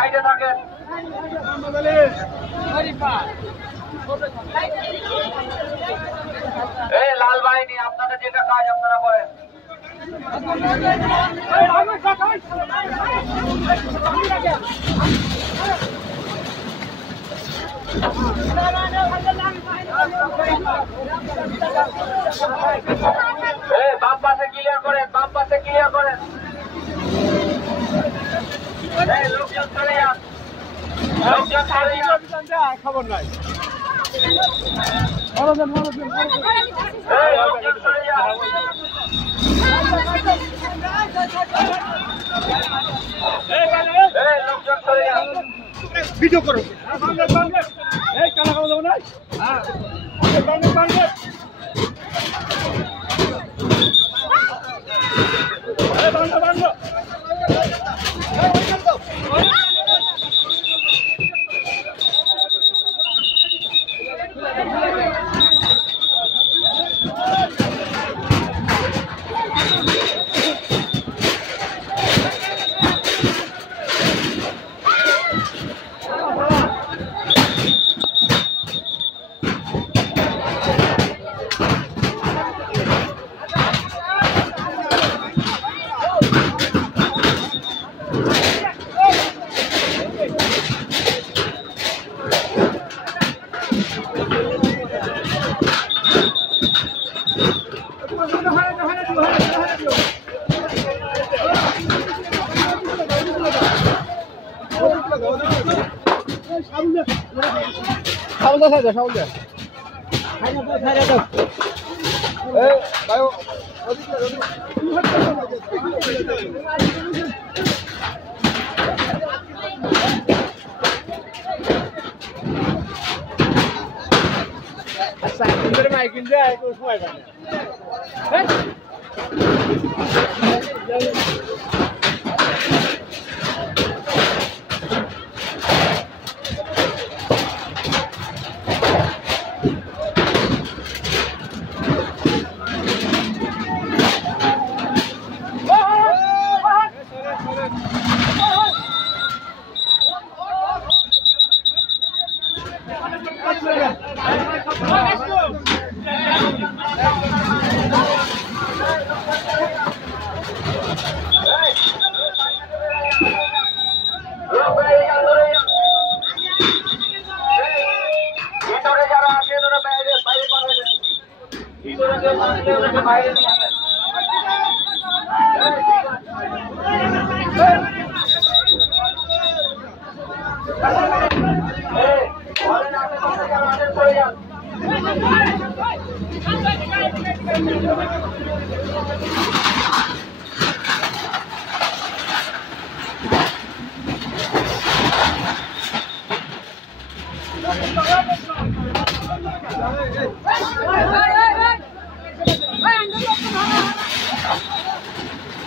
সাইডে থাকেন। এই লাল বাহিনী আপনাদের যেটা কাজ আপনারা করেন। বাম পাশে ক্লিয়ার করেন, বাম পাশে ক্লিয়ার করেন। লোকজন চলে যান, লোকজন চলে যান। খবর নাই। লোকজন চলে যান। লোকজন চলে যান। ভিডিও করো। এই কানা খাওয়া যাবো না।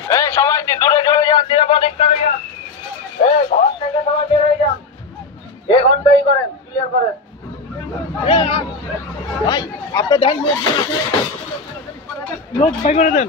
হ্যাঁ সবাই দূরে চলে যান, নিরাপদ স্থানে যান। ঘর থেকে সবাই বেরিয়ে যান। এ ঘন্টাই করেন, ক্লিয়ার করেন। ভাই আপনার ধ্যান লোক ভাই করে দেন।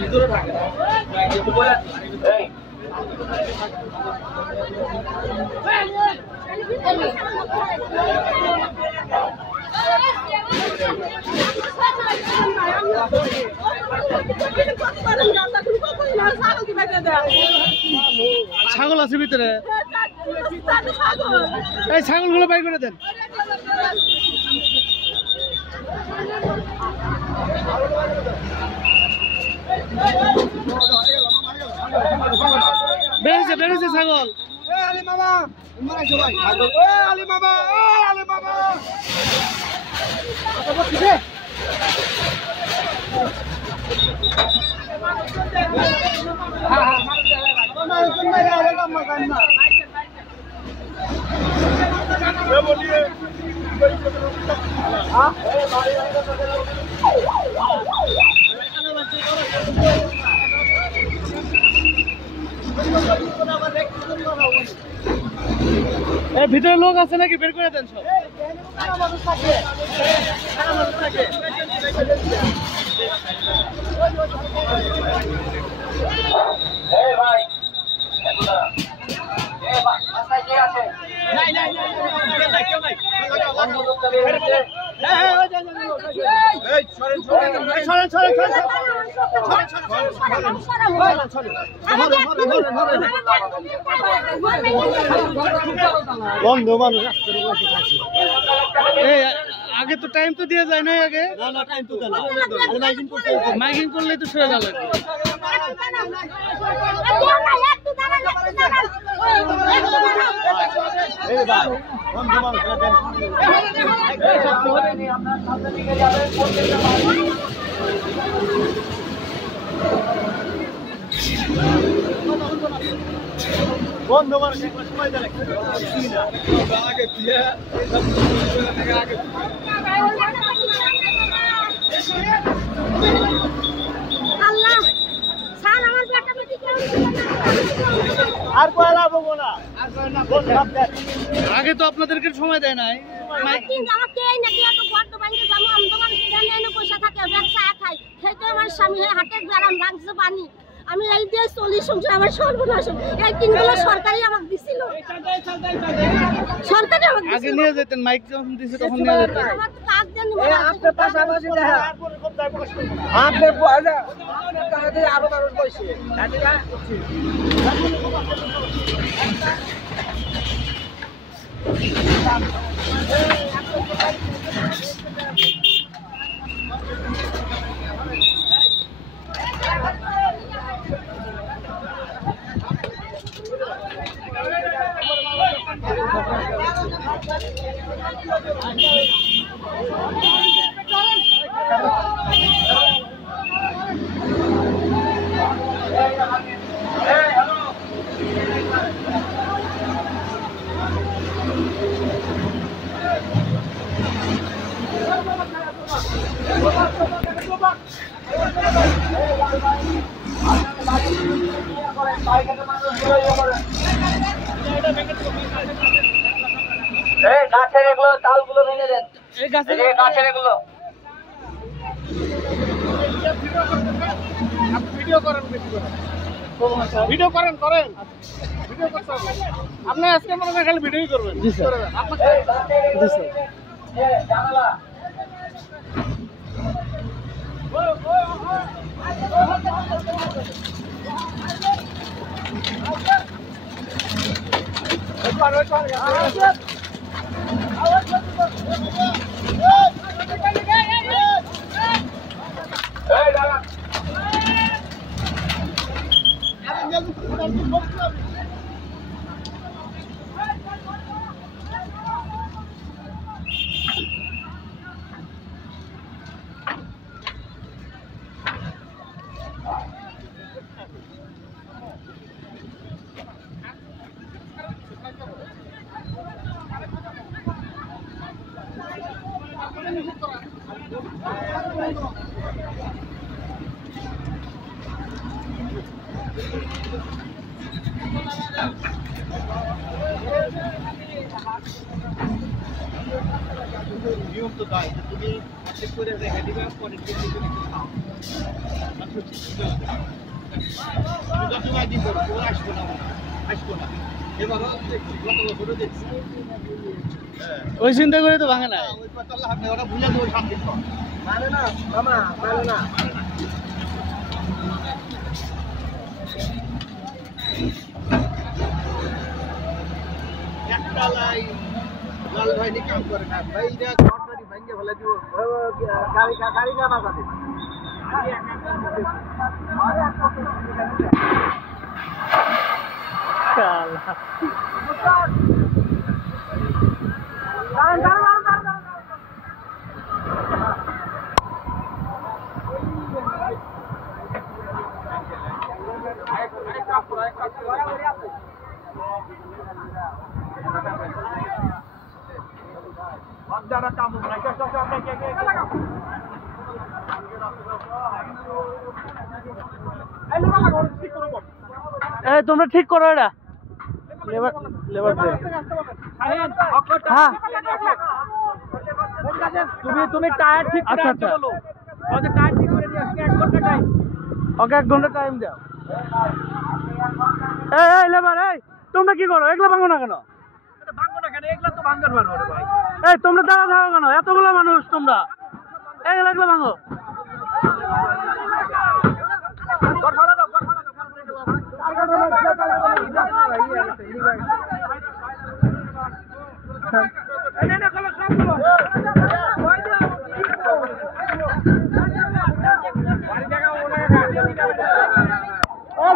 ভিতরে থাকে ছাগল আছে ভিতরে, এই ছাগলগুলো বাই করে দেন। বেরিয়েছে ছাগল। আলী মামা আলী মামা আলী মামা এই ভিতরে লোক আছে নাকি বের করে দেন সব। এই ভাই এই বাসায় কে আছে? বন্ধু লোকটা বের হয়েছে। বন্ধু মানুষ আগে তো টাইম তো দিয়ে যায় না আগে মাইকিং করলে তো সরে যাবে। আপনার সামনে দিকে যাবেন প্রত্যেকটা মানুষ। বন্ধু মানুষ সময় দেয় আর কয়লা বলবো না। আগে তো আপনাদেরকে সময় দেয় নাই। আমি এই দিয়ে 40 সংসার আমার সর্বনাশ। এই তিনগুলো সরকারি আমাকে দিছিল, সরকারি আমাকে আগে নিয়ে যেতেন মাইক যখন দিছে তখন নিয়ে যেতেন। আমার কাজ দেন আপনার পাশাপাশি দেখা আপনার পয়সা কাছে আরো কারণ কইছে গাছের এগুলো তালগুলো ভেঙে দেন। এই গাছের গাছের এগুলো ভিডিও করেন ভিডিও করেন ভিডিও করতে হবে। আপনি আজকে মনে হয় খালি ভিডিওই করবেন। আপনাকে জানালা নিয়ম তো তাই তুমি চেক করে রেখে দিবে পরে ওই চিন্তা করে তো ভাঙে না। মানে না মামা মানে না একটা লাইন লাল ভাই নি কাম করে না ভাই এটা সরকারি ভাঙে ফেলে দিব গাড়ি না বাজাতে তোমরা ঠিক করো এটা লেবার হ্যাঁ তুমি টায়ার ঠিক করে আনতে বলো ওদের টায়ার ঠিক করে দিয়ে আজকে 1 ঘন্টা টাইম ওকে 1 ঘন্টা টাইম দাও এই লেবার এই তোমরা কি করো এগুলা ভাঙো না কেন এটা ভাঙো না কেন এগুলা তো ভাঙার পারো রে ভাই এই তোমরা দাঁড়া থাকো কেন এতগুলো মানুষ তোমরা এগুলা ভাঙো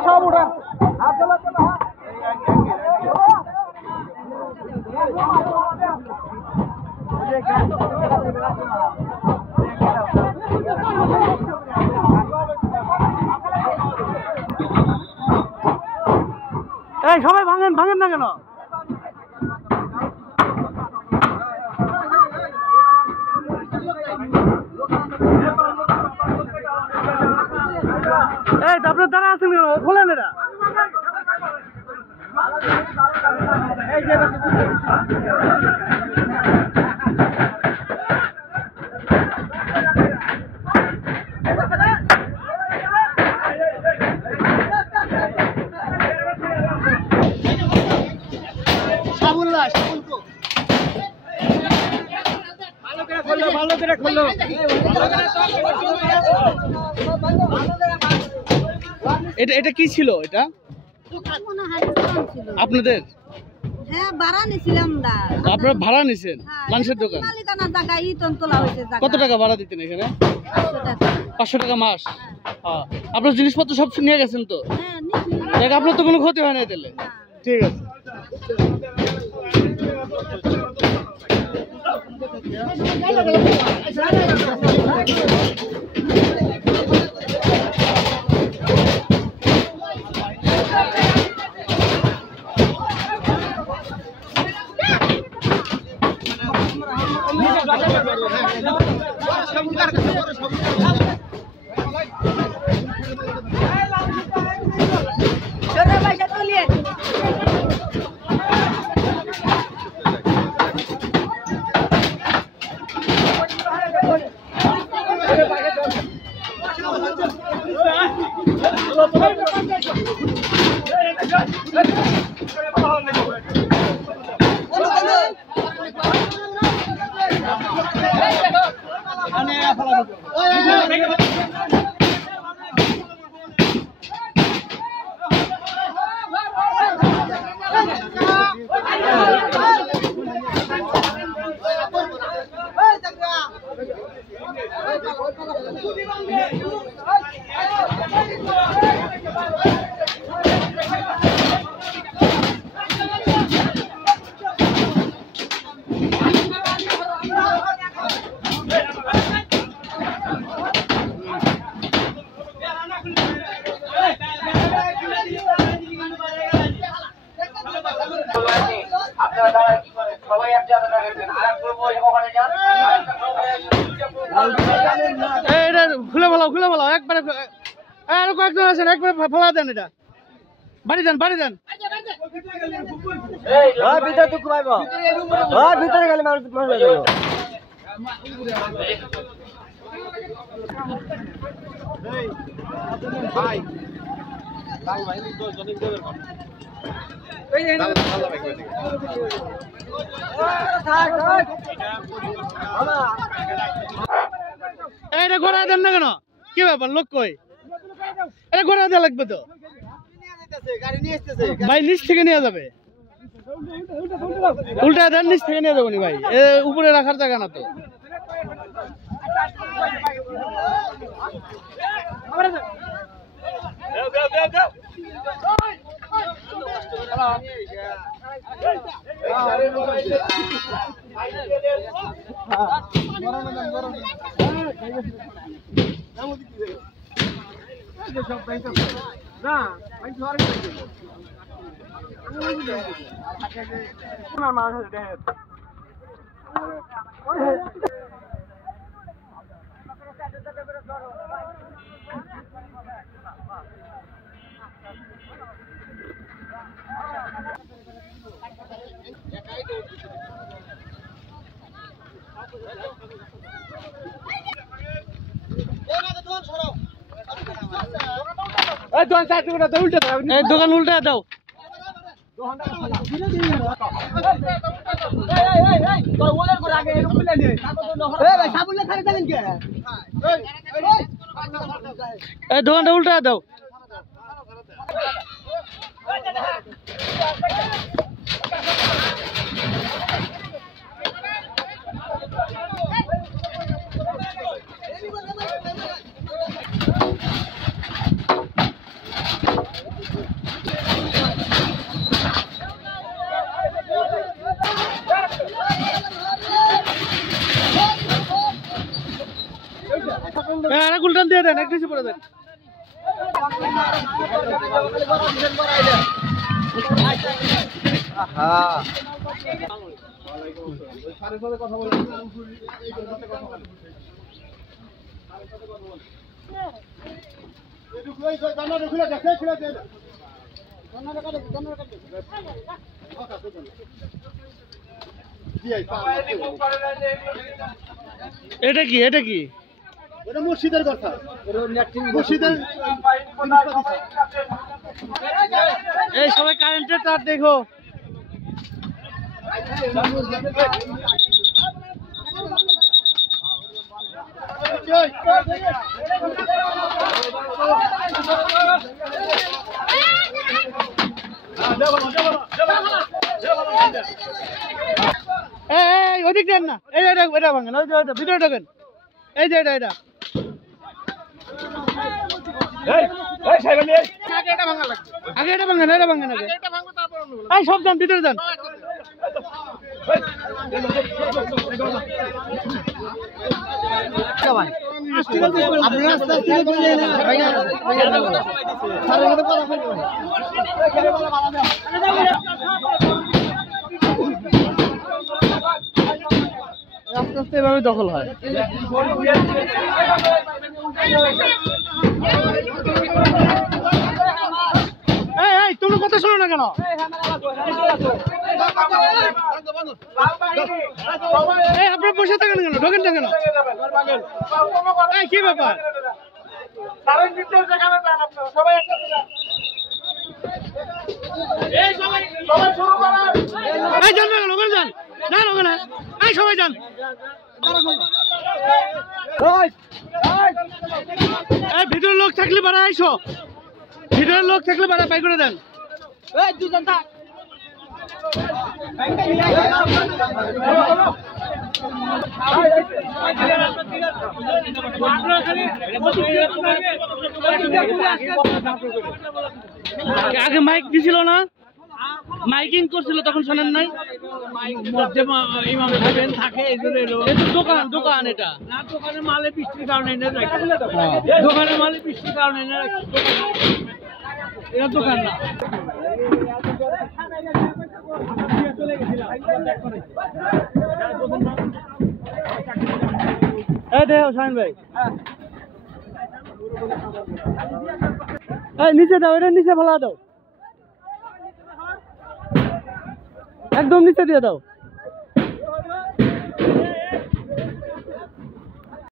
সব উঠা এই সবাই ভাঙেন না কেন এই আপনার দ্বারা আছেন কেন খোলেন এরা ভালো করে খোলো এটা কি ছিল এটা আপনাদের হ্যাঁ ভাড়া নিছিলাম দা আপনারা ভাড়া নিছেন মানুষের দোকান মালিকানার জায়গা ইটন তোলা হয়েছে কত টাকা ভাড়া দিতেন এখানে 500 টাকা মাস হ্যাঁ আপনার জিনিসপত্র সব নিয়ে গেছেন তো হ্যাঁ আপনার তো কোনো ক্ষতি হয় না তাহলে ঠিক আছে খুলে ফেলো একবারে আরো কয়েকজন আছেন একবারে ফেলা দেন এটা বাড়ি দেন ভিতরে দুঃখ পাইব ভিতরে গেলে মানুষ এটা ঘোরা দেন না কেন কি ব্যাপার লোক কই এটা ঘোরা দেওয়া লাগবে তো ভাই নিচ থেকে নিয়ে যাবে উল্টা দেন নিচ থেকে নিয়ে যাবো নি ভাই উপরে রাখার জায়গা না তো দোকান উল্টা দাও। দোকানটা উল্টা দাও। উল্টান দিয়ে দেন, এক পরে দেন। এটা কি এটা কি? এটা মসজিদের কথা। মসজিদের এই সবাই কারেন্টের তার দেখো। এই ওদিক দেন না, এই এটা ভাঙেন, ওই যে ভিতরে ঢোকেন, এই যে এটা এটা আগে এটা ভাঙেন, এটা ভাঙেন আগে। এই সব যান, ভিতরে যান। আস্তে আস্তে এভাবে দখল হয়। এই তোমরা কথা শোনো না কেন? আপনারা বসে থাকেন কেন? ঢোকেন না কেন? কি ব্যাপার? যান না, ওখানে যান, যান ওখানে, সবাই যান। ভিতরে লোক থাকলে বাড়া আইসো, ভিতরে লোক থাকলে বাড়া বাই করে দেন। আগে মাইক দিছিল না, মাইকিং করছিল তখন শোনেন নাই? দোকান দোকান এটা দোকানের মালে বৃষ্টির কারণে দোকানের মালে বৃষ্টির কারণে এটা দোকান না। শাহিন ভাই নিচে দাও, এটা নিচে ফেলা দাও, একদম নিচে দিয়ে দাও।